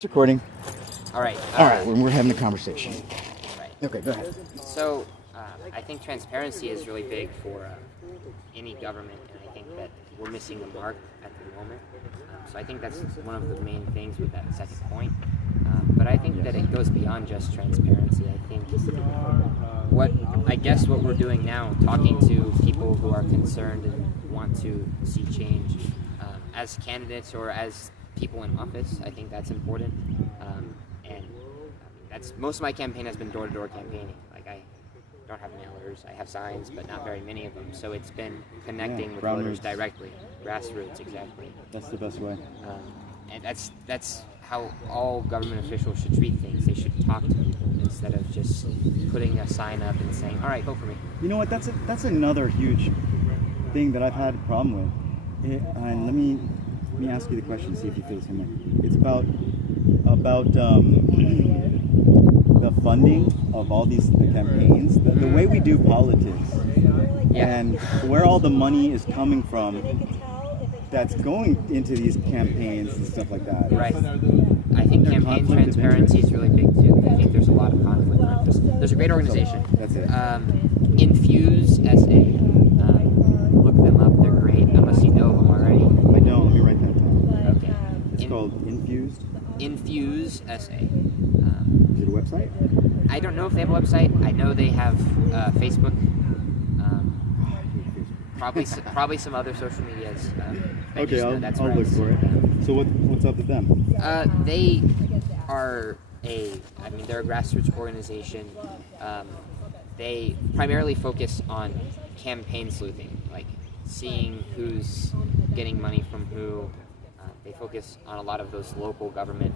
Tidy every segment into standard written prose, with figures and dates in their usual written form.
It's recording. All right. All right, we're having a conversation. Right. Okay, go ahead. So, I think transparency is really big for any government, and I think that we're missing the mark at the moment. So I think that's one of the main things with that second point. But I think that it goes beyond just transparency. I think what we're doing now, talking to people who are concerned and want to see change as candidates or as people in office, I think that's important. And that's most of my campaign has been door-to-door campaigning. Like, I don't have mailers, I have signs, but not very many of them. So it's been connecting with voters directly, grassroots, exactly. That's the best way. And that's how all government officials should treat things. They should talk to people instead of just putting a sign up and saying, "All right, vote for me." You know what? That's another huge thing that I've had a problem with. And let me ask you the question. See if you feel the same way. It's about the funding of all these campaigns, the way we do politics, and where all the money is coming from. That's going into these campaigns and stuff like that. Right. I think campaign transparency is really big too. I think there's a lot of conflict of interest. There's a great organization. That's it. Infuse SA. Look them up. They're great. Unless you know them already. I don't. Let me write that down. Okay. It's called Infused. Infuse SA. Is it a website? I don't know if they have a website. I know they have Facebook. Probably some other social medias. Okay, I'll look for it. So what's up with them? They are they're a grassroots organization. They primarily focus on campaign sleuthing, like seeing who's getting money from who. They focus on a lot of those local government,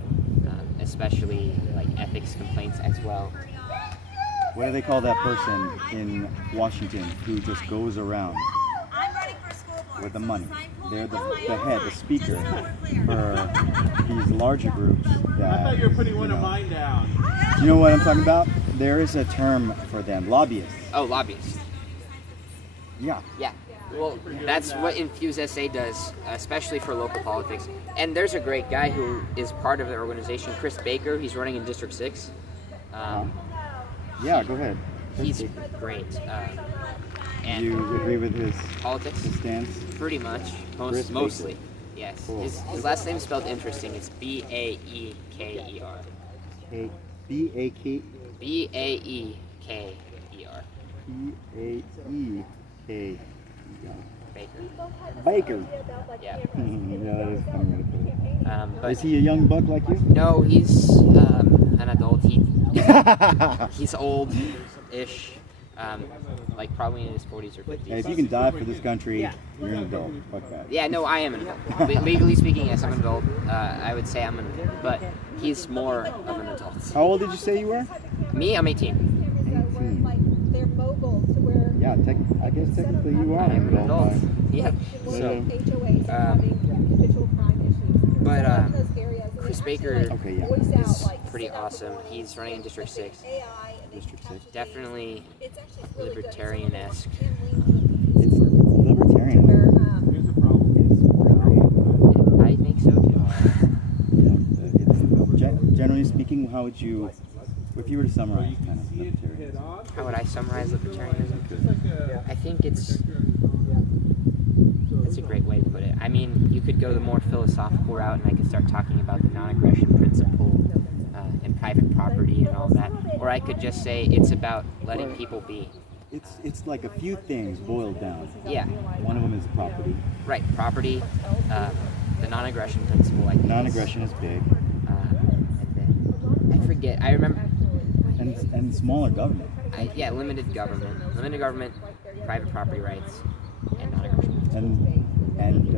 especially like ethics complaints as well. What do they call that person in Washington who just goes around with the money? They're the head, the speaker for these larger groups. That, I thought you were putting one of mine down. You know what I'm talking about? There is a term for them, lobbyists. Oh, lobbyists. Yeah. Yeah. Well, that's what Infuse SA does, especially for local politics. And there's a great guy who is part of their organization, Chris Baker. He's running in District 6. Yeah, go ahead. He's great. And you agree with his politics? His stance? Pretty much. Mostly. Yes. Cool. His last name is spelled interesting. It's Baeker. B-A-K? Baeker. B-A-E-K. Baker. Yeah, Yeah. that is funny. But is he a young buck like you? No, he's an adult. He's old-ish. Like probably in his 40s or 50s. Hey, if you can die for this country, you're an adult. Fuck that. Yeah, no, I am an adult. Legally speaking, yes, I'm an adult. I would say I'm an adult, but he's more of an adult. How old did you say you were? Me, I'm 18. 18. Yeah, I guess technically you are I am an adult. Yeah. So, Chris Baker is pretty awesome. He's running in District 6. District 6. Definitely libertarian-esque. It's libertarian. Here's the problem. I think so too. Generally speaking, how would you, if you were to summarize kind of libertarian? How would I summarize libertarianism? I think that's a great way to put it. I mean, you could go the more philosophical route, and I could start talking about the non-aggression principle and private property and all that. Or I could just say it's about letting people be. It's like a few things boiled down. Yeah. One of them is property. Right, property, the non-aggression principle. I think Non-aggression is big. And then, I forget. I remember. And smaller government. Limited government, private property rights, and non-aggression. And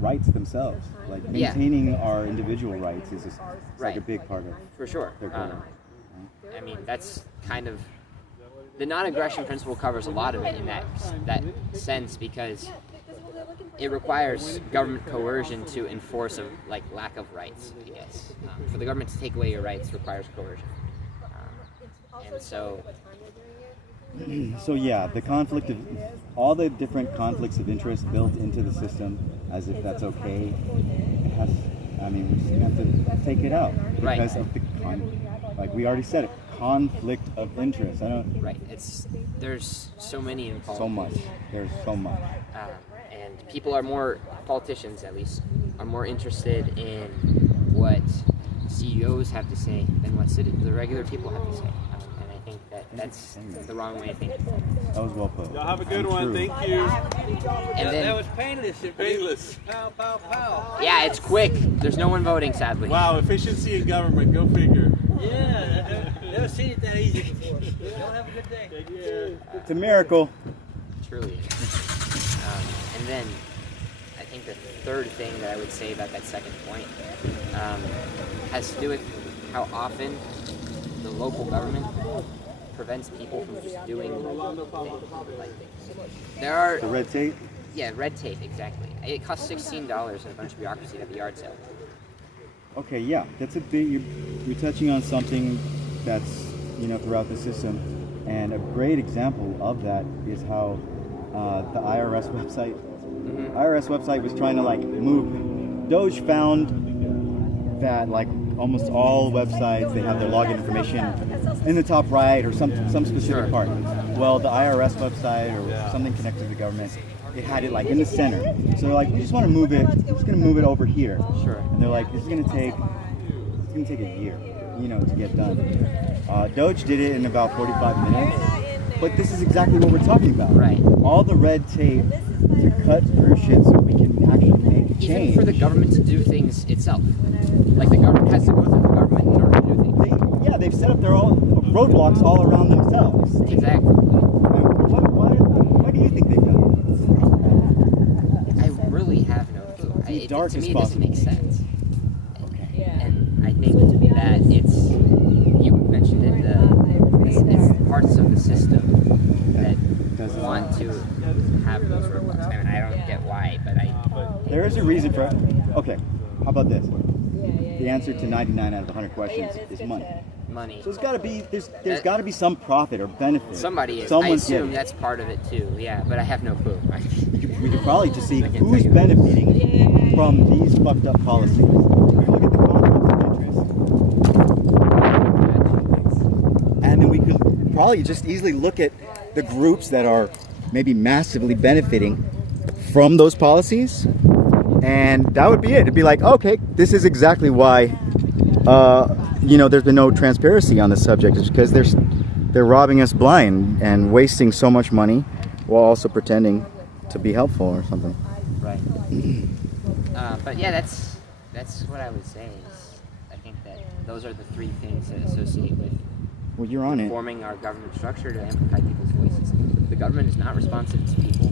rights themselves, like maintaining our individual rights is just like a big part of for sure. their government. I mean, that's kind of the non-aggression principle covers a lot of it in that sense because it requires government coercion to enforce a lack of rights. I guess for the government to take away your rights requires coercion, and so. So yeah, the conflict of all the different conflicts of interest built into the system, as if that's okay, it has I mean, we just have to take it out Right. because of the like we already said it, conflict of interest. I don't. Right. There's so many in politics. So much. There's so much. And politicians at least, are more interested in what CEOs have to say than what the regular people have to say. And I think that's the wrong way of thinking. That was well put. Y'all have a good And one. true. Thank you. And then, That was painless. Painless. Pow, pow, pow. yeah, it's quick. There's no one voting, sadly. Wow, efficiency in government. Go figure. Yeah, never seen it that easy before. Y'all have a good day. It's a miracle. Truly. And then I think the third thing that I would say about that second point has to do with how often the local government prevents people from just doing things. There are The red tape. yeah, red tape, exactly. It costs $16 and a bunch of bureaucracy at the yard sale. Okay, yeah, that's a big. You're touching on something that's throughout the system, and a great example of that is how the IRS website. IRS website was trying to move. Doge found that almost all websites, they have their login information in the top right or some specific Sure. part. Well, the IRS website or something connected to the government, it had it in the center. So they're like, we just want to move it. We're just going to move it over here. Sure. And they're like, this is going to take a year, to get done. Doge did it in about 45 minutes. But this is exactly what we're talking about. Right. All the red tape to cut through shit so we can actually make change. Even for the government to do things itself. Like the government has to go through the government in order to do things. They've set up their own roadblocks all around themselves. Exactly. Why do you think they've done I really have no clue. It's dark To as me, it doesn't make possible. sense. And I think that you mentioned it, it's parts of the system that want to have those roadblocks. I mean, I don't get why, but There is a reason for it. Okay, how about this? The answer to 99 out of 100 questions is money. money. So there's got to be some profit or benefit. Somebody is. Someone's I assume getting. that's part of it too. Yeah, but I have no clue. We could probably just see I can't who's tell you. benefiting from these fucked up policies. We look at the conflicts of interest. And then we could probably just easily look at the groups that are maybe massively benefiting from those policies. And that would be it. It'd be like, okay, this is exactly why, there's been no transparency on the subject. It's because they're robbing us blind and wasting so much money while also pretending to be helpful or something. Right. But yeah, that's what I would say. I think that those are the three things that associate with Well, you're on it. forming our government structure to amplify people's voices. The government is not responsive to people.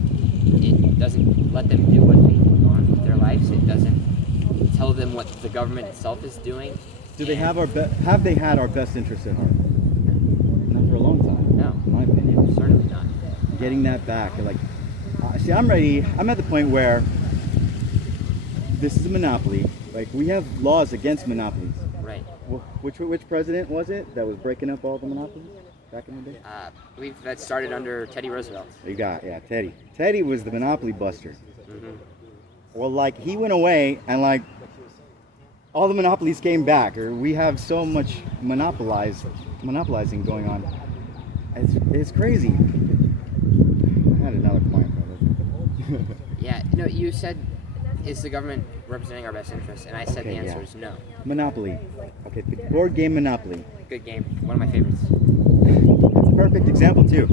It doesn't let them do what they want with their lives. It doesn't tell them what the government itself is doing. Do they have they had our best interests at heart? Not for a long time. No. In my opinion. Certainly not. Getting that back, see, I'm ready. I'm at the point where this is a monopoly. We have laws against monopolies. Right. Which president was it that was breaking up all the monopolies back in the day? I believe that started under Teddy Roosevelt. You got Teddy. Teddy was the monopoly buster. Mm-hmm. Well, he went away and all the monopolies came back, or we have so much monopolizing going on. It's crazy. I had another point. Yeah. You said, is the government representing our best interests? And I said Okay, the answer yeah. is no. Monopoly. Okay, the board game Monopoly. Good game. One of my favorites. It's a perfect example too.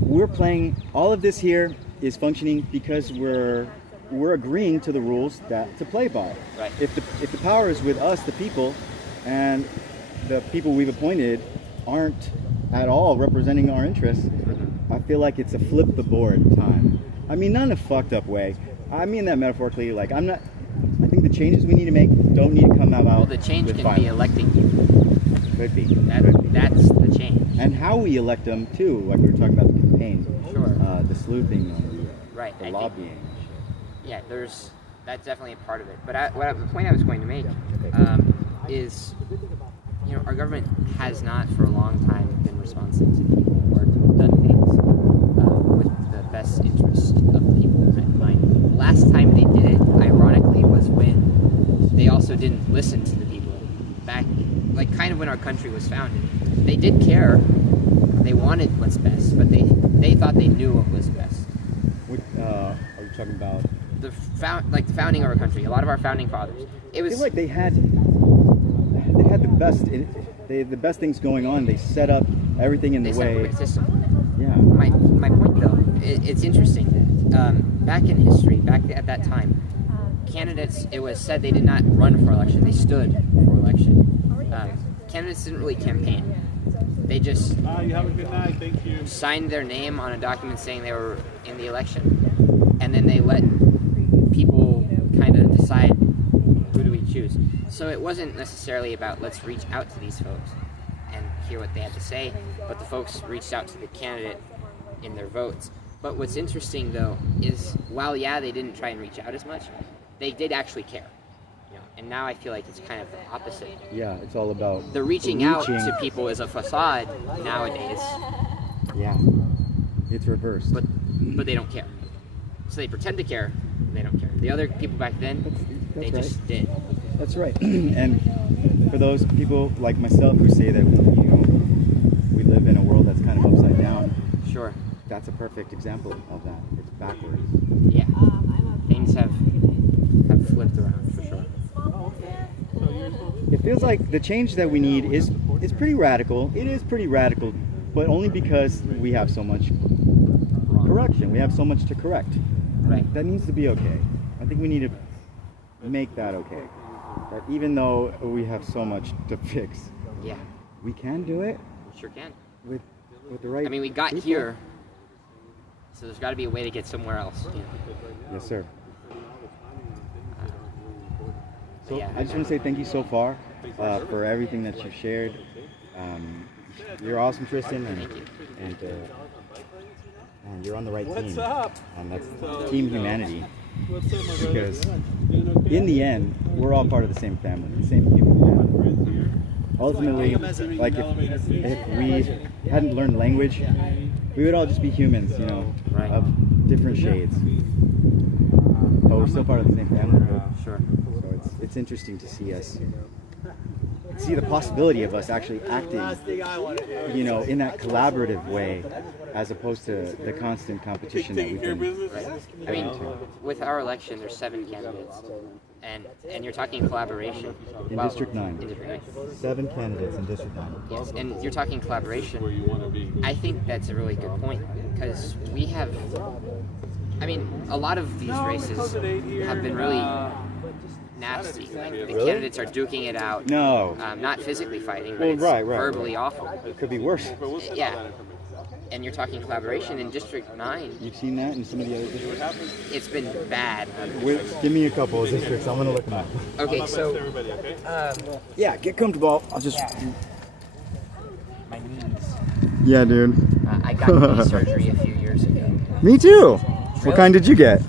We're playing. All of this here is functioning because we're agreeing to the rules to play by. Right. If the power is with us, the people, and the people we've appointed aren't at all representing our interests, I feel like it's a flip the board time. I mean, not in a fucked up way. I mean that metaphorically. I think the changes we need to make don't need to come out. Well, the change with can violence. be electing people. Could be. That's the change. And how we elect them too, like we were talking about the campaign, Sure. The sleuthing, Right. the I think- lobbying. Yeah, that's definitely a part of it. But the point I was going to make is, our government has not for a long time been responsive to people or done things with the best interest of the people in mind. Last time they did it, ironically, was when they all didn't listen to the people back, like kind of when our country was founded. They did care. They wanted what's best, but they thought they knew what was best. What are you talking about? The founding of our country. A lot of our founding fathers. It I was feel like they had the best things going on. They set up everything in the set up a way. great system. Yeah. My point though, it's interesting that back in history, back at that time, candidates, it was said they did not run for election, they stood for election. Candidates didn't really campaign. They just You have a good night. Thank you. signed their name on a document saying they were in the election, and then they let people kind of decide who do we choose. So it wasn't necessarily about let's reach out to these folks and hear what they had to say, but the folks reached out to the candidate in their votes. But what's interesting though is while they didn't try and reach out as much, they did actually care. And now I feel like it's kind of the opposite. Yeah, it's all about The reaching out to people is a facade nowadays. Yeah, it's reversed. But they don't care. So they pretend to care, and they don't care. The other people back then, they That's just did. That's right. And for those people like myself who say that we live in a world that's kind of upside down, Sure. that's a perfect example of that. It's backwards. Yeah. Things have flipped around for sure. It feels like the change that we need is pretty radical. It is pretty radical, but only because we have so much correction. We have so much to correct. Right. That needs to be okay. I think we need to make that okay. That even though we have so much to fix, Yeah. we can do it We sure can. with the right. I mean, we got people. here, so there's got to be a way to get somewhere else. Yes, sir. So Yeah. I just want to say thank you so far for everything that you've shared. You're awesome, Tristen, Thank you. and you're on the right What's team. up? And that's Team Humanity. What's up, my brother? Because Doing okay? in the end, we're all part of the same family, the same human family. Ultimately, like if we hadn't learned language, we would all just be humans, Right. of different shades. But we're still part of the same family. Sure. So it's interesting to see the possibility of us actually acting, in that collaborative way, as opposed to the constant competition that we've been. Right. I mean, with our election, there's 7 candidates, and you're talking collaboration. In Well, District 9. in District 9. 7 candidates in District 9. Yes, and you're talking collaboration. Where you want to be. I think that's a really good point because we have. I mean, a lot of these races have been really nasty. Like the Really? candidates are duking it out. No. Not physically fighting, but Well, it's right. verbally awful. It could be worse. Yeah. And you're talking collaboration in District 9. You've seen that in some of the other districts? It's been bad. Give me a couple of districts. I'm going to look them up. Okay, so Everybody, okay? Yeah, get comfortable. I'll just... my knees. Yeah, dude. I got knee surgery a few years ago. Me too. What Really? kind did you get?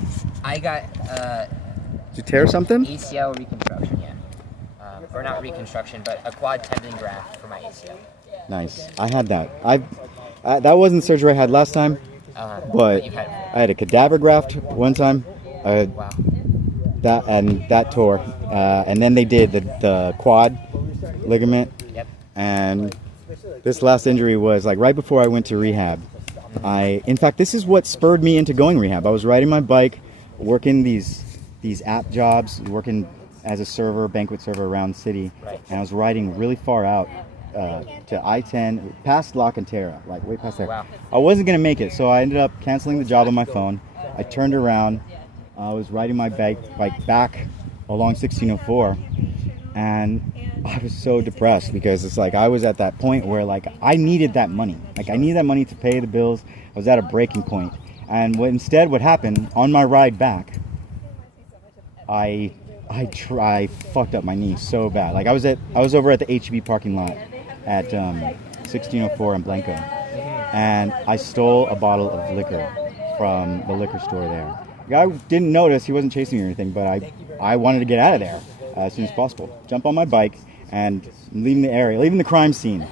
I got Did you tear something? ACL reconstruction, yeah. Or not reconstruction, but a quad tendon graft for my ACL. Nice. I had that. That wasn't the surgery I had last time, but you've had I had a cadaver graft one time. wow. That tore, and then they did the quad ligament, Yep. and this last injury was like right before I went to rehab. In fact, this is what spurred me into going rehab. I was riding my bike, working these app jobs, working as a server, banquet server around the city, Right. and I was riding really far out to I-10, past La Cantera, like way past there. Wow. I wasn't gonna make it, so I ended up canceling the job on my phone. I turned around, I was riding my bike back along 1604, and I was so depressed because it's like I was at that point where like I needed that money. Like I needed that money to pay the bills. I was at a breaking point. And what happened on my ride back, I fucked up my knee so bad. Like I was over at the HEB parking lot at 1604 in Blanco, and I stole a bottle of liquor from the liquor store there. The guy didn't notice, he wasn't chasing me or anything, but I wanted to get out of there as soon as possible. Jump on my bike and leaving the crime scene.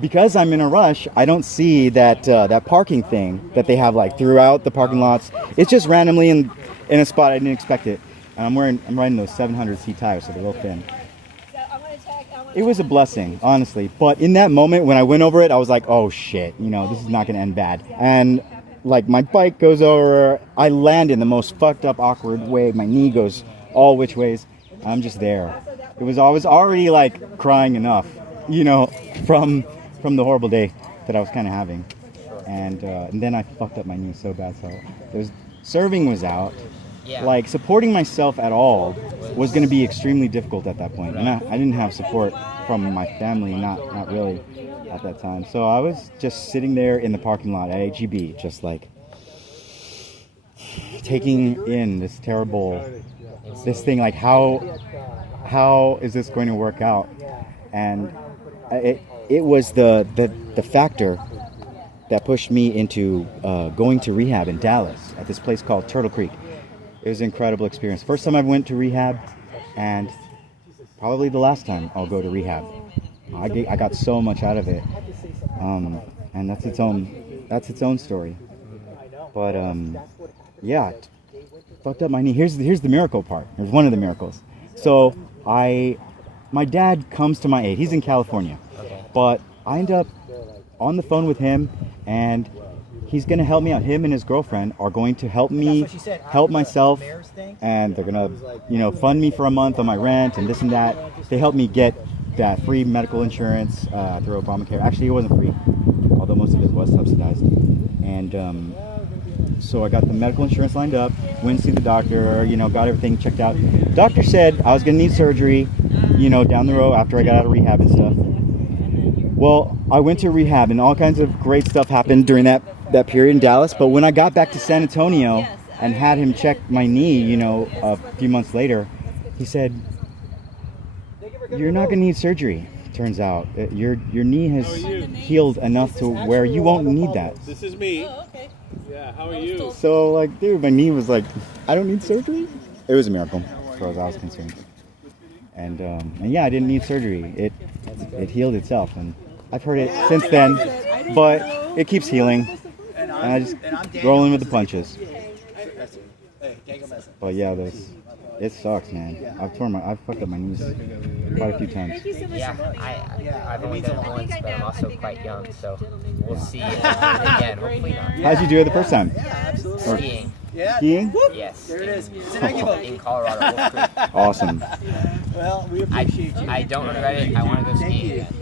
Because I'm in a rush, I don't see that parking thing that they have like throughout the parking lots. It's just randomly in a spot I didn't expect it. and I'm riding those 700C tires, so they're real thin. It was a blessing, honestly. But in that moment when I went over it, I was like, oh shit, you know, this is not gonna end bad. And like my bike goes over, I land in the most fucked up, awkward way. My knee goes all which ways. I'm just there. I was already like crying enough, you know, from the horrible day that I was kind of having. And then I fucked up my knee so bad. So serving was out. Yeah. Like supporting myself at all was going to be extremely difficult at that point. And I didn't have support from my family, not really at that time. So I was just sitting there in the parking lot at HEB, just like taking in this thing, like how is this going to work out? And it was the factor that pushed me into going to rehab in Dallas at this place called Turtle Creek. It was an incredible experience. First time I went to rehab, and probably the last time I'll go to rehab. I got so much out of it, and that's its own story. But yeah, fucked up my knee. Here's the miracle part. Here's one of the miracles. So my dad comes to my aid. He's in California, but I end up on the phone with him, and he's going to help me out. Him and his girlfriend are going to help me help myself, and they're going to, fund me for a month on my rent and this and that. They helped me get that free medical insurance through Obamacare. Actually, it wasn't free, although most of it was subsidized. And so I got the medical insurance lined up, went to see the doctor, got everything checked out. Doctor said I was going to need surgery, down the road after I got out of rehab and stuff. Well, I went to rehab, and all kinds of great stuff happened during that period in Dallas. But when I got back to San Antonio and had him check my knee, a few months later, he said, "You're not going to need surgery." Turns out your knee has healed enough to where you won't need that. This is me. Oh, okay. Yeah, how are you? So, dude, my knee was like, I don't need surgery? It was a miracle, as far as I was concerned. And yeah, I didn't need surgery. It healed itself, and I've heard it since then, but it keeps healing, and I just roll in with the punches. But yeah, it sucks, man. I've fucked up my knees quite a few times. Yeah, I've only done it once, but I'm also quite young, so we'll see again. Hopefully not. How'd you do it the first time? Skiing. Skiing? Yes. There it is. In Colorado. Wolf Creek. Awesome. Well, we appreciate you. I don't regret it. I want to go skiing again.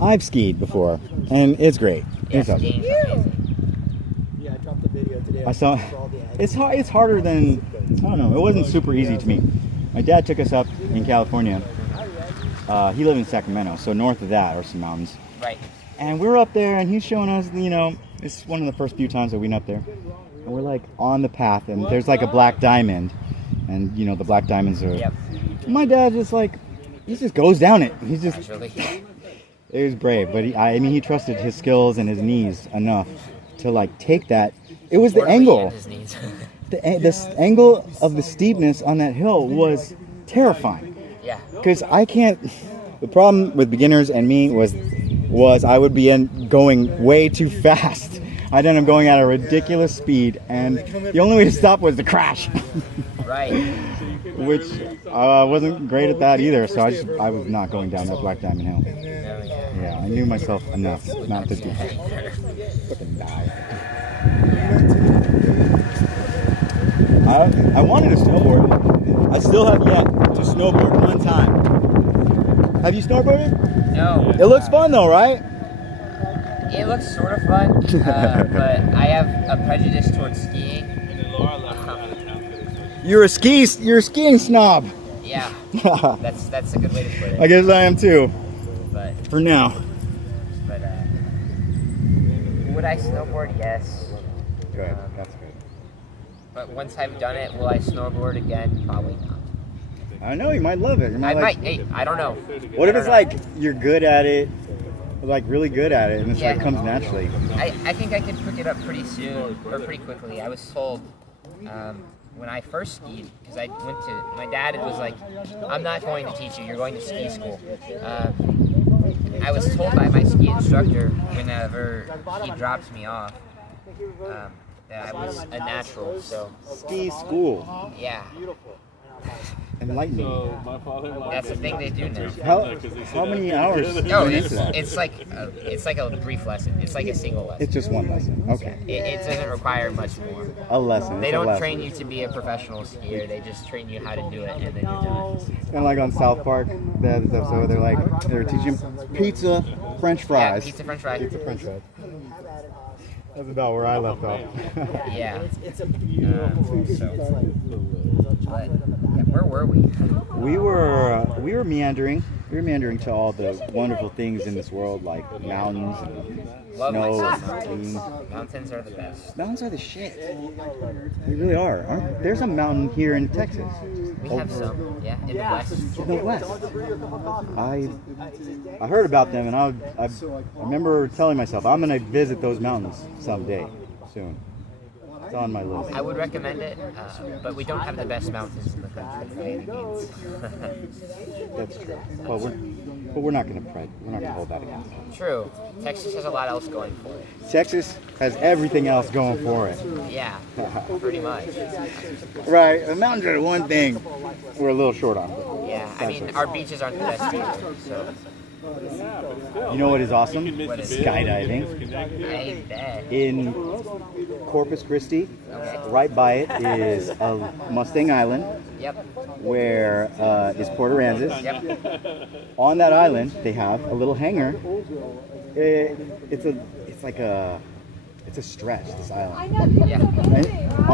I've skied before, and it's great. Yeah, It's awesome. skiing's amazing. Yeah, I dropped the video today. I saw. It's harder than, I don't know. It wasn't super easy to me. My dad took us up in California. He lived in Sacramento, so north of that are some mountains. Right. And we were up there, and he's showing us, it's one of the first few times that we went up there. And we're on the path, and there's a black diamond, and the black diamonds are. Yep. My dad just he just goes down it. He's just. Actually. It was brave, but he trusted his skills and his knees enough to take that. It was the angle. The angle of the steepness on that hill was terrifying. Yeah. Because I can't. The problem with beginners and me was I would be going way too fast. I'd end up going at a ridiculous speed, and the only way to stop was to crash. Right. Which wasn't great at that either. So I was not going down that Black Diamond Hill. Yeah, I knew myself enough not to do that. Fucking die. I wanted to snowboard. I still have yet to snowboard one time. Have you snowboarded? No. It looks fun though, right? It looks sort of fun, but I have a prejudice towards skiing. You're a skiing snob. Yeah, that's a good way to put it. I guess I am too. But for now. But would I snowboard? Yes. Good. That's good. But once I've done it, will I snowboard again? Probably not. I know you might love it. I might. Hey, I don't know. What if it's you're good at it, really good at it, and it comes naturally? I think I could pick it up pretty soon or pretty quickly. I was told when I first skied, because my dad was like, "I'm not going to teach you. You're going to ski school." I was told by my ski instructor whenever he dropped me off, that I was a natural. So Ski school. yeah, Enlightening. So my father-in-law. that's the thing they do now. How many hours? No, went into that? it's like a brief lesson. It's like a single lesson. It's just one lesson. Okay. It doesn't require much more. A lesson. They It's a don't lesson. train you to be a professional skier. They just train you how to do it, and then you're done. And like on South Park, that episode, they're teaching pizza, French Yeah, fries. pizza, French fry. Pizza, French fries. That's about where I left off. Yeah. But yeah, where were we? We were meandering. We were meandering to all the wonderful things in this world, like mountains and Love snow myself. and skiing. Mountains are the best. Mountains are the shit. They really are. There's a mountain here in Texas. We have some, yeah, in the west. In the west. I heard about them, and I remember telling myself I'm gonna visit those mountains someday, soon. It's on my list. I would recommend it, but we don't have the best mountains in the country by any means. That's true. But we're not gonna pray. We're not gonna hold that against them. True. Texas has a lot else going for it. Texas has everything else going for it. Yeah, pretty much. Right. The mountains are the one thing we're a little short on. Yeah, I mean, our beaches aren't the best either, so You know what is awesome? What is it? Skydiving. I bet. In Corpus Christi, Okay. right by it is a Mustang Island, Yep. where is Port Aransas. Yep. On that island, they have a little hangar. It's a stretch. This island. Yeah.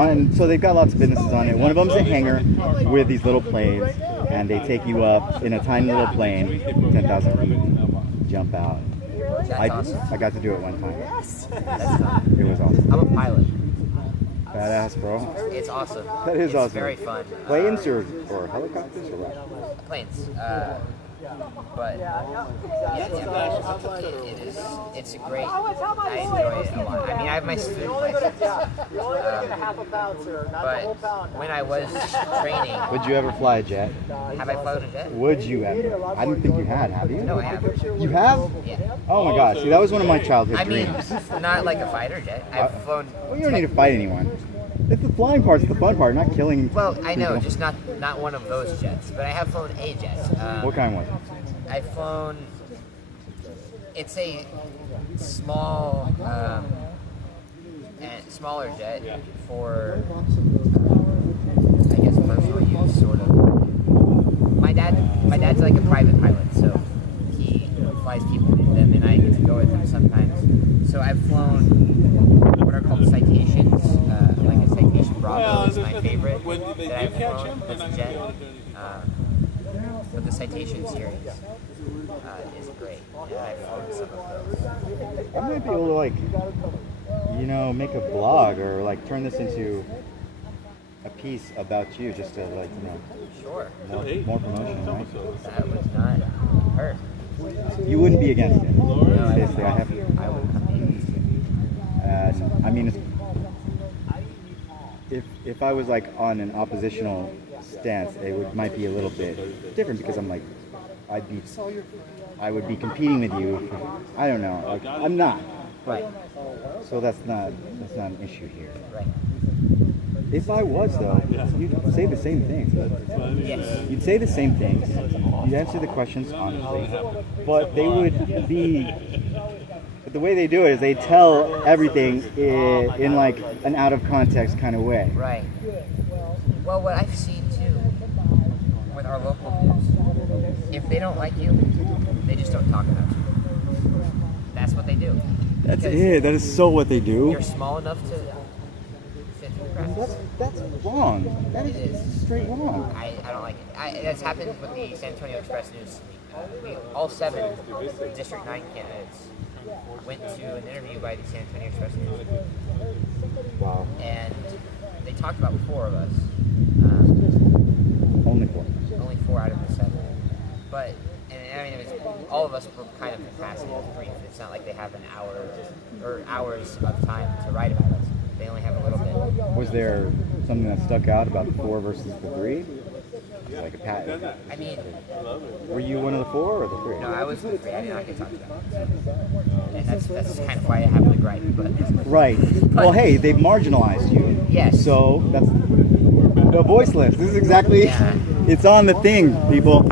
And so they've got lots of businesses on it. One of them's a hangar with these little planes, and they take you up in a tiny little plane, 10,000 feet, jump out. That's awesome. I got to do it one time. That's fun. It was awesome. I'm a pilot. Badass, bro. It's awesome. That is it's awesome. very fun. Planes or helicopters or what? Planes. But yeah, it's a great. I enjoy it a lot. I mean, I have my student license. But when I was training, Would you ever fly a jet? have I flown a jet? Would you ever? I didn't think you had. Have you? No, I haven't. You have? Yeah. Oh my gosh! See, that was one of my childhood I mean, dreams. not like a fighter jet. I've flown. Well, you don't need to fight anyone. It's the flying part's the fun part, not killing. Well, I know, people. just not one of those jets. But I have flown a jet. What kind was it? I've flown. It's a small, smaller jet for, I guess, personal use, sort of. My dad's like a private pilot, so he flies people in them, and I get to go with him sometimes. So I've flown what are called citations, like a citation Bravo is my favorite that I've flown. That's a jet. But the citation series is great. And I've flown some of those. I might be able to make a blog or like turn this into a piece about you, just to Sure. more promotion, right? That would not hurt. You wouldn't be against it. No, I would Basically, I have. I would not be against it. I mean, if I was like on an oppositional stance, might be a little bit different because I'm like, I would be competing with you. I don't know. Like, I'm not. Right. So that's not an issue here. Right. If I was though, you'd say the same things. Yes. You'd say the same things. You'd answer the questions honestly, but they would be. The way they do it is they tell everything in like an out of context kind of way. Right. Well, what I've seen too with our local news, if they don't like you, they just don't talk about you. That's what they do. That's Because it. That is so what they do. You're small enough to fit through the cracks. That's wrong. That It is is. straight wrong. I don't like it. That's happened with the San Antonio Express News. All 7 District 9 candidates went to an interview by the San Antonio Express News. Wow. And they talked about 4 of us. Only 4. Only 4 out of the 7. But, and I mean, it was, all of us were kind of capacity was brief. It's not like they have an hour or hours of time to write about us. They only have a little bit. Was there something that stuck out about the 4 versus the 3? like a patent. I mean, Were you one of the 4 or the 3? no, I was the 3. I did not get talked about. And that's kind of why I have the gripe. But Right. Well, hey, they've marginalized you. yes. So that's the voiceless. This is exactly. Yeah. It's on the thing, people.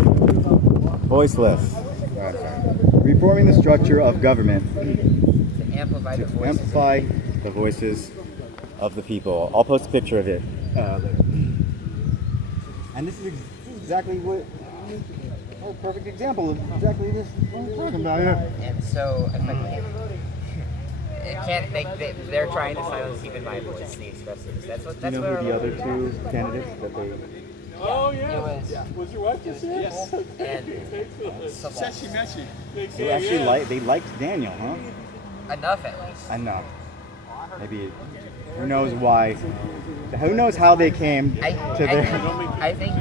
Voiceless. Reforming the structure of government To amplify the to voices. amplify the voices of the people. I'll post a picture of it. And this is exactly what. Oh, perfect example of exactly this what I'm talking about. Yeah. And so, if I can't, it can't. They're trying to silence even my voice, the expressives. That's what. Do That's you know what who the other 2 candidates that they? Oh, yeah. It Was your wife just here? Yes. and so They actually they liked Daniel, huh? enough at least. Enough. Maybe. Who knows why? Who knows how they came I, to I, their. think, I think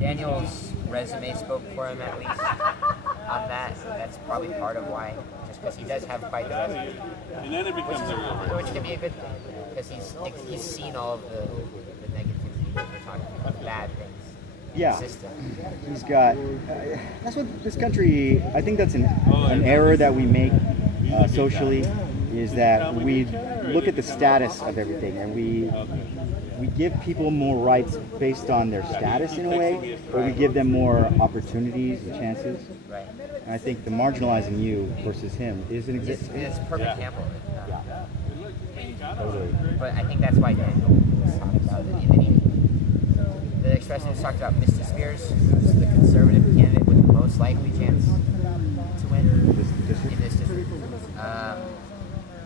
Daniel's resume spoke for him at least. On that, that's probably part of why. Just because he does have quite the resume, And then it becomes a real which can be a good thing because he's seen all of the negativity that we're talking about, bad things. in the Yeah. System. He's got. That's what this country. I think that's an error that we make socially, is that we look at the status of everything and we give people more rights based on their status in a way, but we give them more opportunities and chances. Right. And I think the marginalizing you versus him is an It's existence. a perfect example of it. Totally. But I think that's why Daniel was talking about it. And then the expressionists talked about Misty Spears, who's the conservative candidate with the most likely chance to win in this district.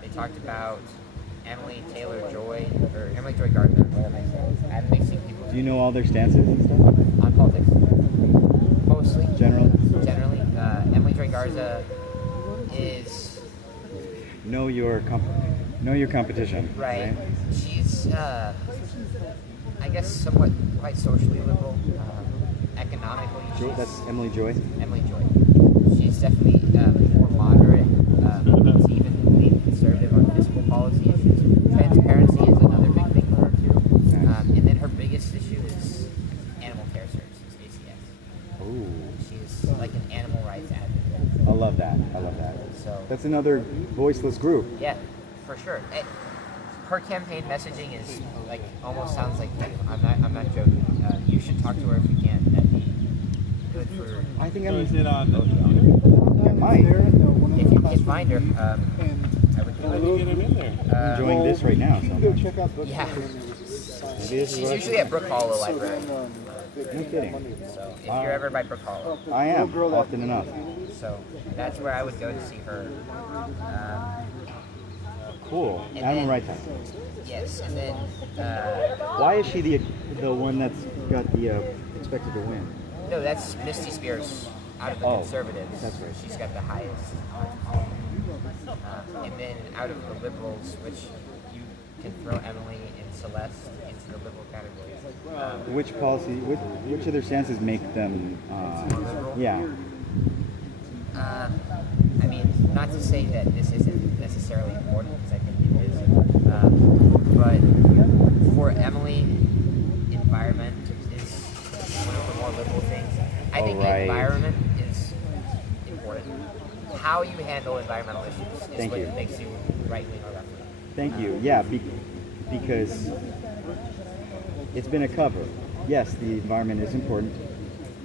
They talked about Emily Taylor Joy, or Emily Joy Gardner, what am I saying? I'm mixing people Do you know all their stances and stuff? on politics. Mostly. Generally? Generally. Emily Joy Garza is Know your competition. right. She's, I guess, somewhat quite socially liberal, economically. That's Emily Joy. Emily Joy. She's definitely more moderate, to even lean conservative on fiscal policy issues. Transparency is another big thing for her too. And then her biggest issue is animal care services, ACS. Ooh, She's like an animal rights advocate. I love that. I love that. So That's another voiceless group. yeah, for sure. Her campaign messaging is like almost sounds like I'm not joking. You should talk to her if you can. That'd be good for. I think So I'm. is it on the I might. If you can find her, I would do How it. do you get him in there? Enjoying this right now. So much. Yeah. Maybe this is She's what I usually at Brook Hollow Library. No kidding. So if you're ever by Brook Hollow, I am often enough. so that's where I would go to see her. Cool. And Animal then- rights time. Yes, and then Why is she the one that's got the expected to win? no, that's Misty Spears out of the Oh, Conservatives. that's right. She's got the highest. And then out of the Liberals, which you can throw Emily and Celeste into the Liberal category. Which policy? Which of their stances make them? Liberal? Yeah. I mean, not to say that this isn't necessarily important, because I think it is. But for Emily, environment is one of the more liberal things. I think right. environment is important. How you handle environmental issues is Thank what you. makes you right wing or left wing. Thank you. Yeah, because it's been a cover. Yes, the environment is important,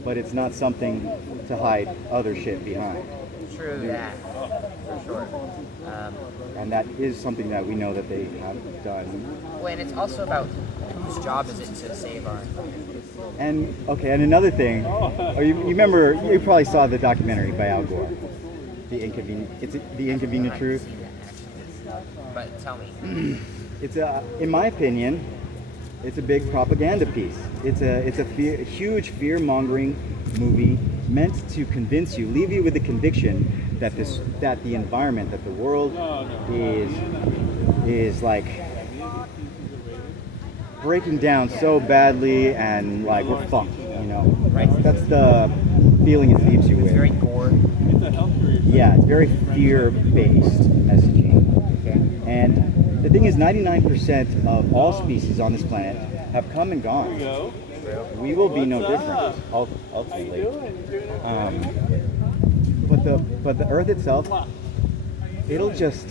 but it's not something to hide other shit behind. True that, for sure. And that is something that we know that they have done. Well, and it's also about whose job is it to save our environment. And okay, and another thing, you remember, you probably saw the documentary by Al Gore, The Inconvenient Truth. But tell me. It's in my opinion, it's a big propaganda piece. It's a huge fear-mongering movie meant to convince you, leave you with the conviction that the environment, that the world is like breaking down so badly, and like we're fucked, you know. Right. That's the feeling it leaves you It's with. very gore. It's a health career. Yeah, it's very fear-based messaging. Okay. And the thing is, 99% of all species on this planet have come and There you gone. go. we will be no different ultimately. But the Earth itself, it'll just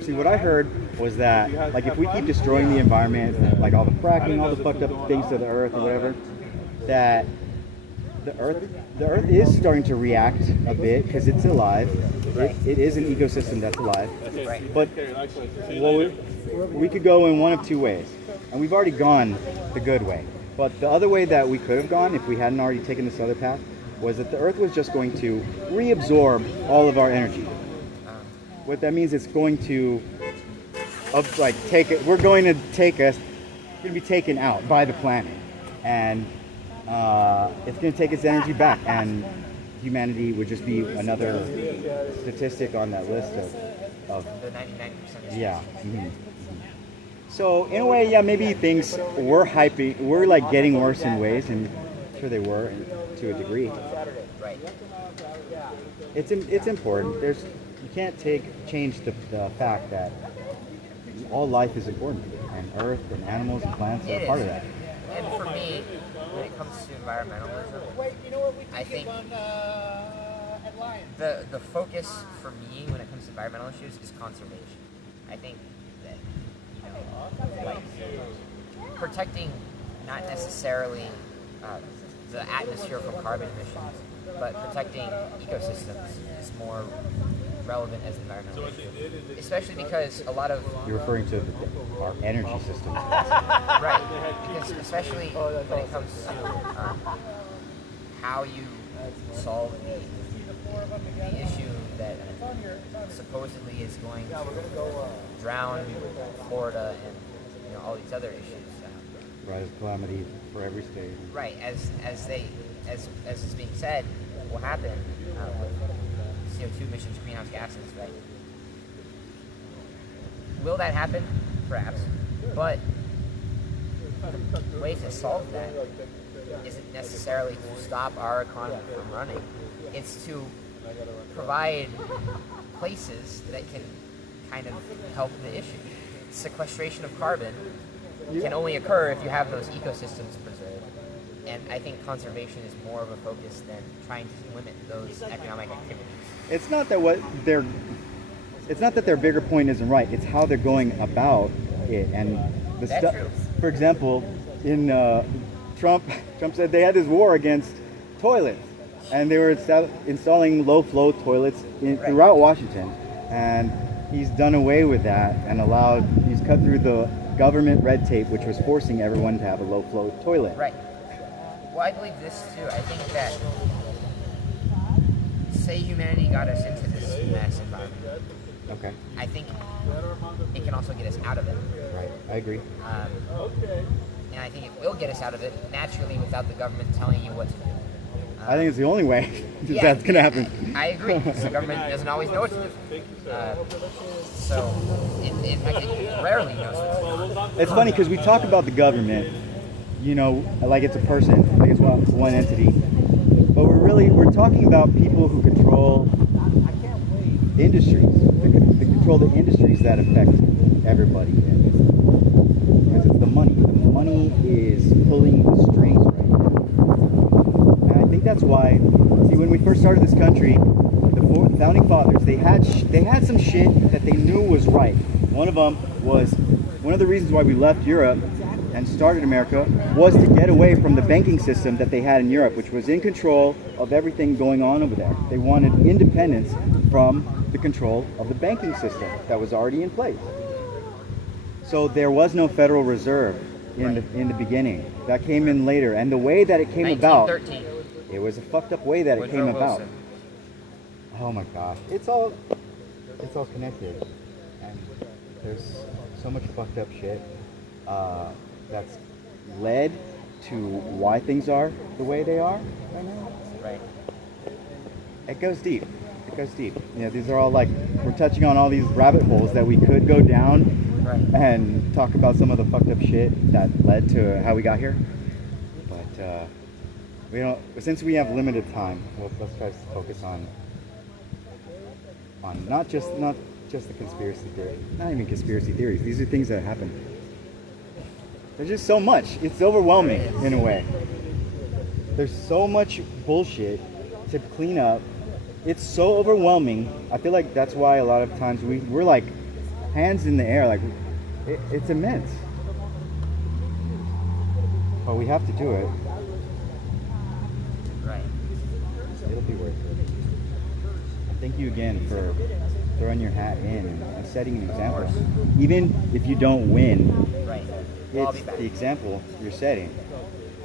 see. What I heard was that like if we keep destroying the environment, like all the fracking, all the fucked up things to the Earth or whatever, that the Earth is starting to react a bit because it's alive. It is an ecosystem that's alive. But we could go in one of two ways, and we've already gone the good way. But the other way that we could have gone, if we hadn't already taken this other path, was that the Earth was just going to reabsorb all of our energy. What that means, it's going to take it. We're going to take us. It's going to be taken out by the planet, and it's going to take its energy back, and humanity would just be another statistic on that list of The 99%. yeah. Mm-hmm. So in a way, yeah, maybe things were like getting worse in ways, and I'm sure they were to a degree. Right. It's important. You can't change the fact that all life is important, and Earth and animals and plants are part of that. And for me, when it comes to environmentalism, I think the focus for me when it comes to environmental issues is conservation. I think that, like protecting not necessarily the atmosphere from carbon emissions, but protecting ecosystems is more relevant as an environmental issue. Especially because a lot of... You're referring to our energy system. Right. Because especially when it comes to how you solve the issue that supposedly is going to drown Florida and all these other issues. Rise calamity for every state. Right, as is being said, will happen with CO2 emissions, greenhouse gases, right? Will that happen? Perhaps. But the way to solve that isn't necessarily to stop our economy from running. It's to provide places that can kind of help the issue. Sequestration of carbon can only occur if you have those ecosystems preserved. And I think conservation is more of a focus than trying to limit those economic activities. It's not that their bigger point isn't right. It's how they're going about it, and the stuff. For example, in Trump said they had this war against toilets, and they were installing low-flow toilets throughout Washington, and he's done away with that and he's cut through the government red tape, which was forcing everyone to have a low-flow toilet. Right. Well, I believe this too. I think that, say humanity got us into this mess environment. Okay. I think it can also get us out of it. Right. I agree. And I think it will get us out of it naturally without the government telling you what to do. I think it's the only way that's going to happen. I agree. The government doesn't always know what to do. So, in fact, it rarely knows what to do. It's funny because we talk about the government, like it's a person, like it's one entity. But we're talking about people who control industries, they control the industries that affect everybody. Because it's the money. The money is pulling the strings right now. And I think that's why, when we first started this country, the founding fathers, they had some shit that they knew was right. One of the reasons why we left Europe and started America was to get away from the banking system that they had in Europe, which was in control of everything going on over there. They wanted independence from the control of the banking system that was already in place. So there was no Federal Reserve in the beginning. That came in later, and the way that it came about, it was a fucked up way that it came about. Oh my gosh, it's all connected, and there's so much fucked up shit that's led to why things are the way they are right now. Right. It goes deep. These are all we're touching on all these rabbit holes that we could go down and talk about some of the fucked up shit that led to how we got here. But since we have limited time, let's try to focus on not just the conspiracy theory, not even conspiracy theories. These are things that happen. There's just so much. It's overwhelming in a way. There's so much bullshit to clean up. It's so overwhelming. I feel like that's why a lot of times we're like hands in the air. Like it's immense. But we have to do it. Right. It'll be worth it. Thank you again for throwing your hat in and setting an example. Even if you don't win, Right. Well, I'll it's be back. the example you're setting,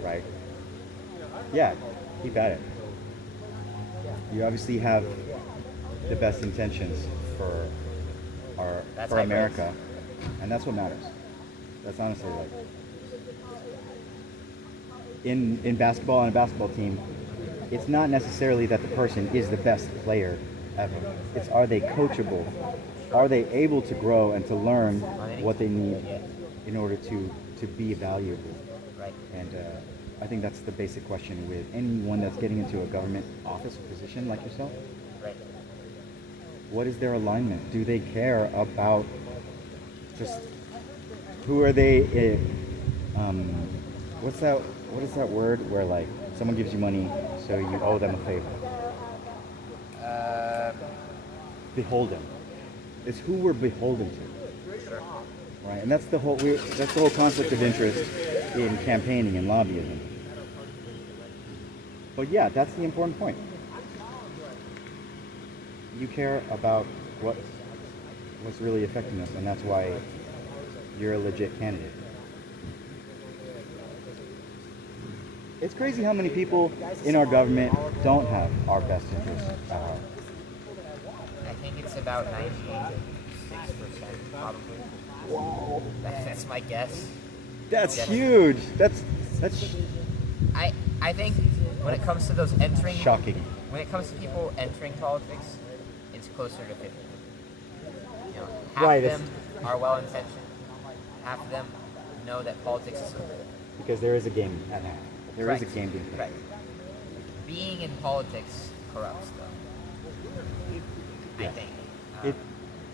right? Yeah, keep at it. You obviously have the best intentions for That's for high America, and that's what matters. That's honestly like in basketball, on a basketball team, it's not necessarily that the person is the best player ever. It's, are they coachable? Are they able to grow and to learn what they need in order to be valuable? Right. And I think that's the basic question with anyone that's getting into a government office or position like yourself. Right. What is their alignment? Do they care about just who are they? What is that word where like someone gives you money so you owe them a favor? Beholden. It's who we're beholden to. Sure. Right, and that's the whole concept of interest in campaigning and lobbying. But yeah, that's the important point. You care about what's really affecting us, and that's why you're a legit candidate. It's crazy how many people in our government don't have our best interests at heart. I think it's about 96% probably. That's my guess. That's Yeah. huge. That's I think when it comes to those entering shocking. when it comes to people entering politics, it's closer to 50. You know, half Right, of them are well intentioned, half of them know that politics is Because there is a game at hand. There is a Right. game being played. Right. Being in politics corrupts, though. I think. It,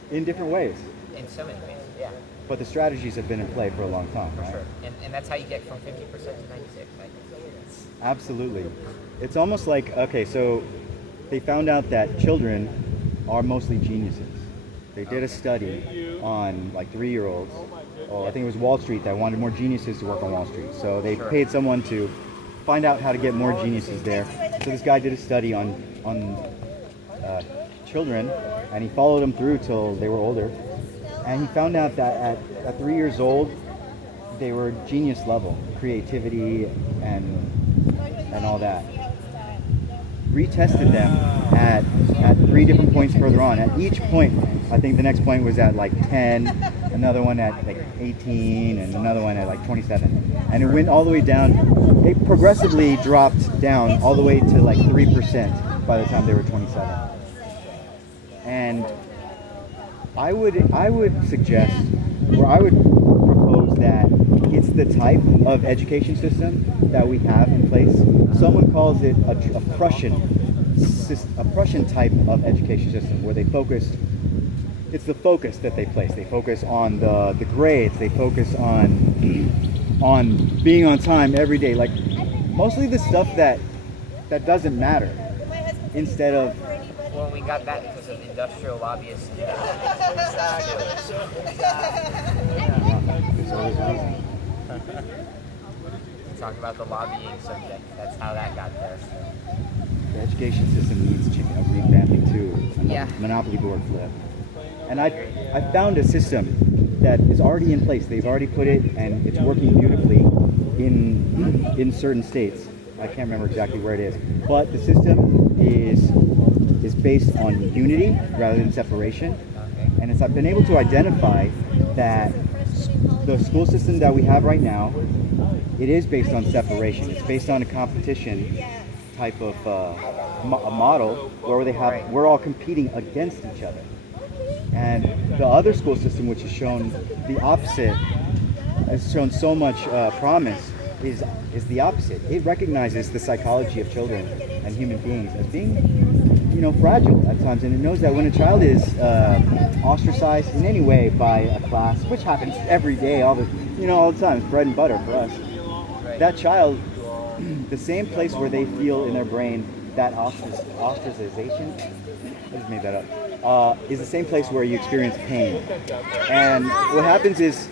in different ways. In so many ways, yeah, But the strategies have been in play for a long time, for right? sure. And that's how you get from 50% to 96. I think. Absolutely. It's almost like, okay, so they found out that children are mostly geniuses. They did a study on like 3-year-olds. Oh, I think it was Wall Street that wanted more geniuses to work on Wall Street. So they Sure. paid someone to find out how to get more geniuses there. So this guy did a study on children, and he followed them through till they were older. And he found out that at 3 years old, they were genius level, creativity and all that. Retested them at 3 different points further on. At each point, I think the next point was at like 10, another one at like 18, and another one at like 27. And it went all the way down. It progressively dropped down all the way to like 3% by the time they were 27. And I would suggest, or I would propose that it's the type of education system that we have in place. Someone calls it a Prussian type of education system, where they focus. It's the focus that they place. They focus on the grades. They focus on being on time every day. Like mostly the stuff that doesn't matter. Instead of Well, we got that because of industrial lobbyists. there's always a reason. Talk about the lobbying subject. That's how that got there. The education system needs revamping too. Yeah. Monopoly board flip. And I found a system that is already in place. They've already put it, and it's working beautifully in certain states. I can't remember exactly where it is, but the system is based on unity rather than separation. And I've been able to identify that the school system that we have right now, it is based on separation. It's based on a competition type of a model where we're all competing against each other. And the other school system, which has shown the opposite, has shown so much promise, is the opposite. It recognizes the psychology of children and human beings as being fragile at times, and it knows that when a child is ostracized in any way by a class, which happens every day, all the time, it's bread and butter for us. That child, the same place where they feel in their brain that ostracization, I just made that up, is the same place where you experience pain. And what happens is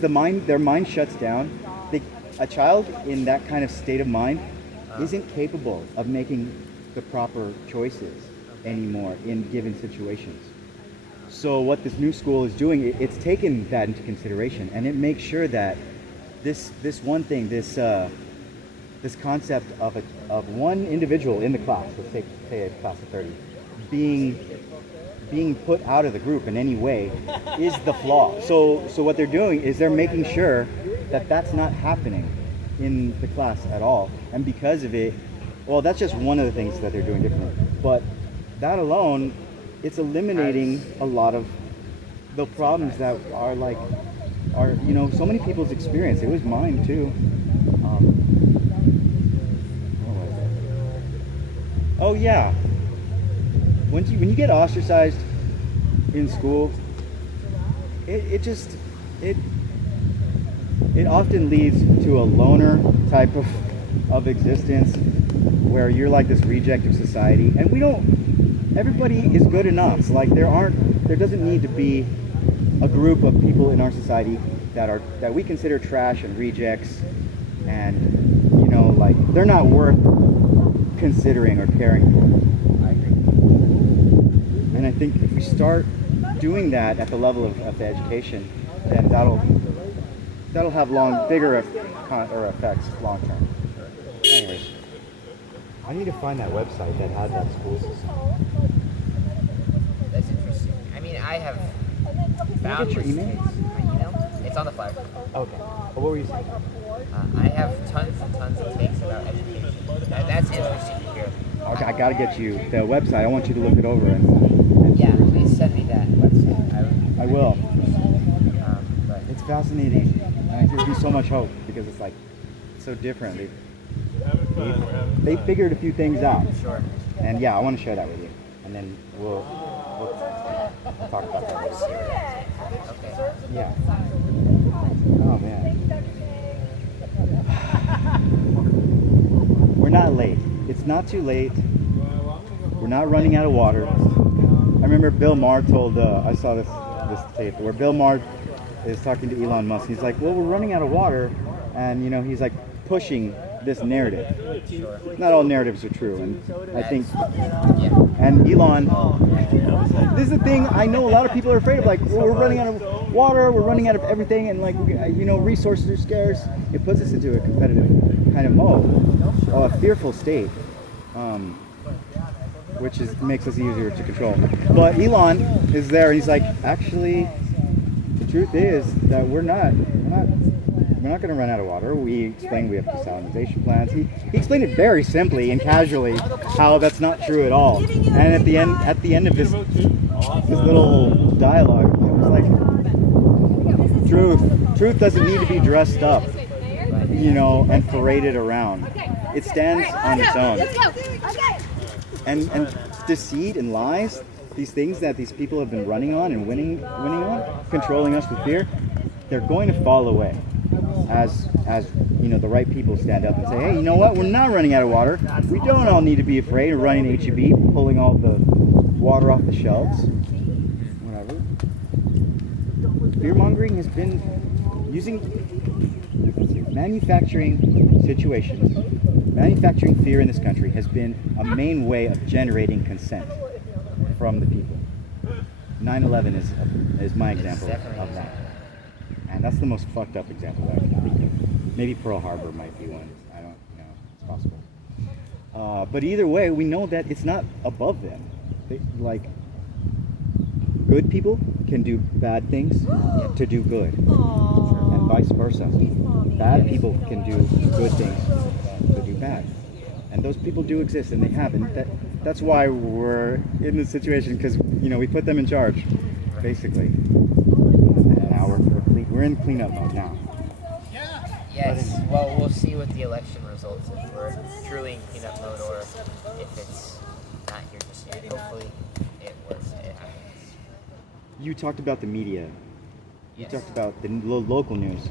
their mind shuts down. A child in that kind of state of mind isn't capable of making the proper choices anymore in given situations. So what this new school is doing, it's taken that into consideration, and it makes sure that this one thing, this concept of one individual in the class, let's say a class of 30, being put out of the group in any way is the flaw. So what they're doing is they're making sure that that's not happening in the class at all. And because of it, well, that's just one of the things that they're doing differently. But that alone, it's eliminating a lot of the problems that are so many people's experience. It was mine too. Oh yeah. When you get ostracized in school, it often leads to a loner type of existence where you're like this reject of society, and everybody is good enough. So there doesn't need to be a group of people in our society that we consider trash and rejects, and they're not worth considering or caring for. I agree. And I think if we start doing that at the level of the education, then that'll have bigger effects long term. Anyways, I need to find that website that had that school system. That's interesting. I mean, I have Can I get your email? My email? It's on the flyer. Okay. What were you saying? I have tons and tons of takes about education. That's interesting to hear. Okay, I gotta get you the website. I want you to look it over and yeah, please send me that website. I will. But It's fascinating, and it gives me so much hope because it's so different. They figured a few things out. sure. And yeah, I want to share that with you, and then we'll talk about that later. Okay. Yeah. Oh man. We're not late. It's not too late. We're not running out of water. I remember Bill Maher told, I saw this tape where Bill Maher is talking to Elon Musk. He's like, well, we're running out of water. And, he's like pushing this narrative. Not all narratives are true. And I think, and Elon, this is the thing I know a lot of people are afraid of. Like, well, we're running out of water, we're running out of everything, and resources are scarce. It puts us into a competitive kind of mode, a fearful state, which makes us easier to control. But Elon is there, and he's like, actually, the truth is that we're not going to run out of water. We explained we have desalinization plants. He explained it very simply and casually how that's not true at all. And at the end of this little dialogue, it was like, truth doesn't need to be dressed up, and paraded around. It stands on its own. And deceit and lies, these things that these people have been running on and winning on, controlling us with fear, they're going to fall away as the right people stand up and say, hey, you know what? We're not running out of water. We don't all need to be afraid of running HEB, pulling all the water off the shelves. Whatever. Fear-mongering has been using manufacturing situations. Manufacturing fear in this country has been a main way of generating consent from the people. 9/11 is my example of that. And that's the most fucked up example that I can think of. Maybe Pearl Harbor might be one. I don't know. It's possible. But either way, we know that it's not above them. Good people can do bad things to do good. And vice versa. Bad people can do good things to do bad. And those people do exist, and they have. And that's why we're in this situation, because, we put them in charge, basically. And now we're in cleanup mode now. Yes, well, we'll see with the election results if we're truly in cleanup mode or if it's not here you talked about the media. You Yes. talked about the local news,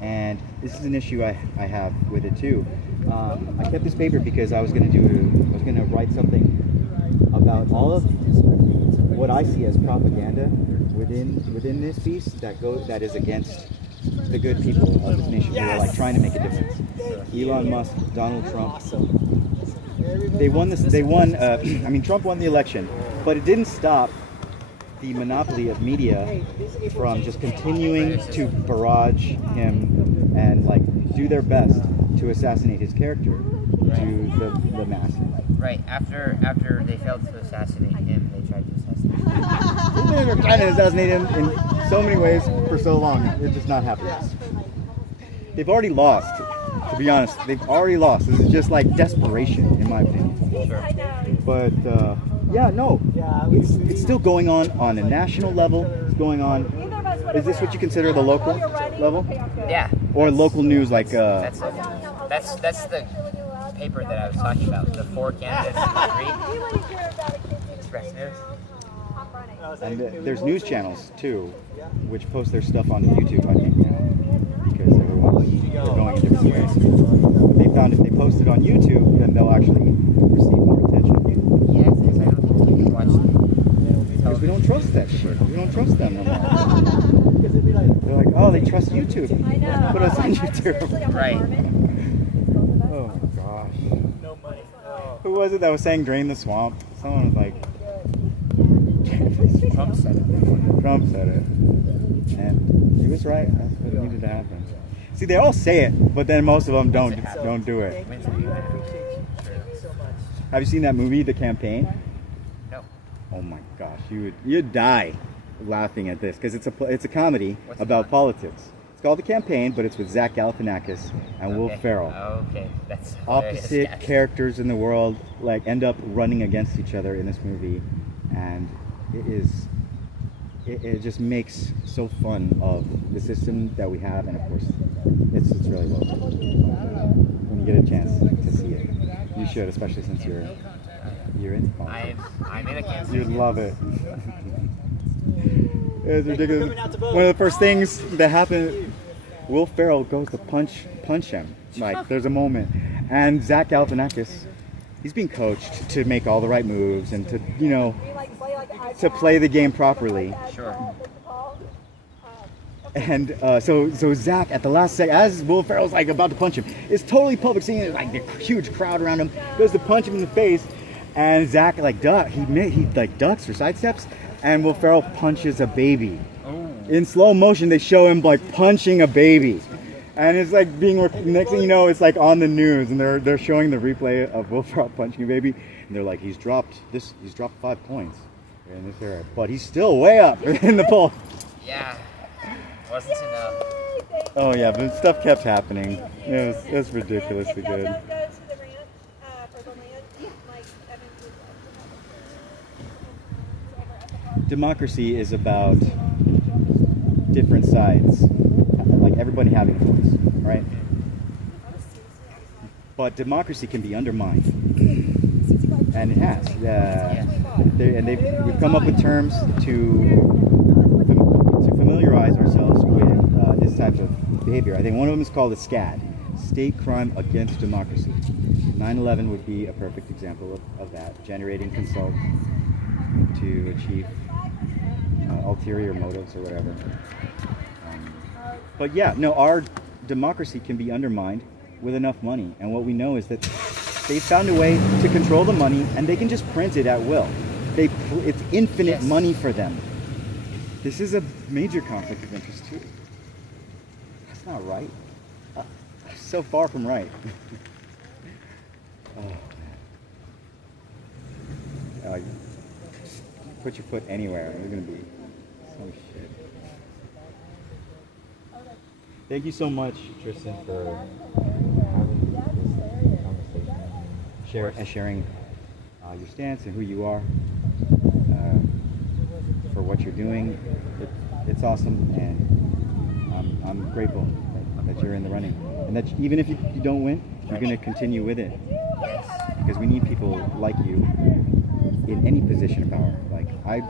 and this is an issue I have with it too. I kept this paper because I was going to write something about all of what I see as propaganda within this piece that is against the good people of this nation who are like trying to make a difference. Elon Musk, Donald Trump. They won this. They won. I mean, Trump won the election, but it didn't stop the monopoly of media from just continuing to barrage him and like do their best to assassinate his character to the masses. Right. After they failed to assassinate him, they tried to assassinate him. They've been trying to assassinate him in so many ways for so long. It's just not happening. They've already lost. To be honest, they've already lost. This is just like desperation, in my opinion. Sure. But yeah, no, it's still going on a national level. It's going on. Is this what you consider the local level, Yeah. or local news like? That's the paper that I was talking about. The 4 candidates and the 3 Express News. And there's news channels too, which post their stuff onto YouTube, I think now, because they're going in different ways. They found if they post it on YouTube, then they'll actually receive more attention. Yes, because I don't think you can watch Because we don't trust that shit. We don't trust them no more. They're like, oh, they trust YouTube. Put us on YouTube. Right. Oh my gosh. Who was it that was saying drain the swamp? Someone was like, Trump said it. Trump said it. And he was right. That's what needed to happen. See, they all say it, but then most of them don't do it. Have you seen that movie, The Campaign? No. Oh my gosh, you'd die laughing at this because it's a comedy What's it about about? politics. It's called The Campaign, but it's with Zach Galifianakis and Will Ferrell. Okay, that's hilarious. Opposite Yes. characters in the world like end up running against each other in this movie, and it just makes so fun of the system that we have, and of course it's really well done. When you get a chance to see it, you should, especially since you're into politics. I'm in a campaign. You'd love it. It's ridiculous. One of the first things that happened, Will Ferrell goes to punch him. Like, there's a moment. And Zach Galifianakis, he's being coached to make all the right moves and to, to play the game properly. Sure. And so Zach, at the last second, as Will Ferrell's like about to punch him, it's totally public scene. There's like a huge crowd around him. Goes to punch him in the face, and Zach he ducks or sidesteps, and Will Ferrell punches a baby. In slow motion, they show him like punching a baby, and it's like next thing you know, it's like on the news, and they're showing the replay of Will Ferrell punching a baby, and they're like, he's dropped 5 points in this era, but he's still way up in the poll. Yeah. Wasn't enough. Oh yeah, but stuff kept happening. It was ridiculously good. Democracy is about different sides, like everybody having a voice, right? But democracy can be undermined, and it has. We've come up with terms to familiarize ourselves with this type of behavior. I think one of them is called a SCAD, State Crime Against Democracy. 9/11 would be a perfect example of that, generating consult to achieve ulterior motives or whatever. But yeah, no, our democracy can be undermined with enough money, and what we know is that they found a way to control the money, and they can just print it at will. It's infinite money for them. This is a major conflict of interest too. That's not right. So far from right. Put your foot anywhere, and you're gonna be some shit. Thank you so much, Tristen, for having this conversation, sharing your stance and who you are, for what you're doing. It's awesome, and I'm grateful that you're in the running, and that even if you don't win, you're going to continue with it, because we need people like you in any position of power. Like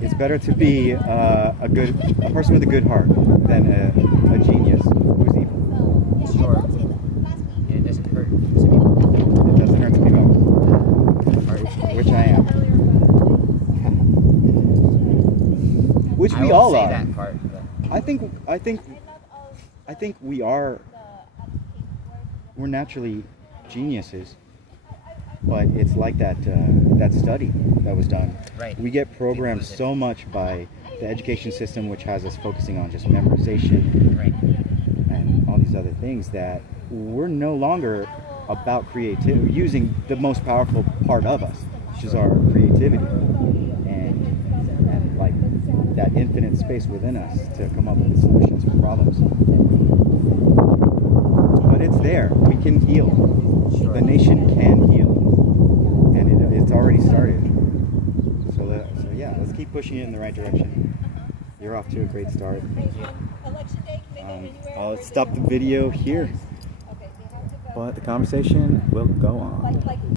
it's better to be a person with a good heart than a genius who's evil. Sure. And it doesn't hurt to be It doesn't hurt to be both, which I am. Which we all say are. that part. But I think we are. We're naturally geniuses, but it's like that study that was done. Right. We get programmed so much by the education system, which has us focusing on just memorization right. and all these other things, that we're no longer about creativity, using the most powerful part of us, which is our creativity, and like that infinite space within us to come up with solutions for problems. But it's there. We can heal. The nation can heal, and it's already started. So yeah, let's keep pushing it in the right direction. You're off to a great start. I'll stop the video here, but the conversation will go on.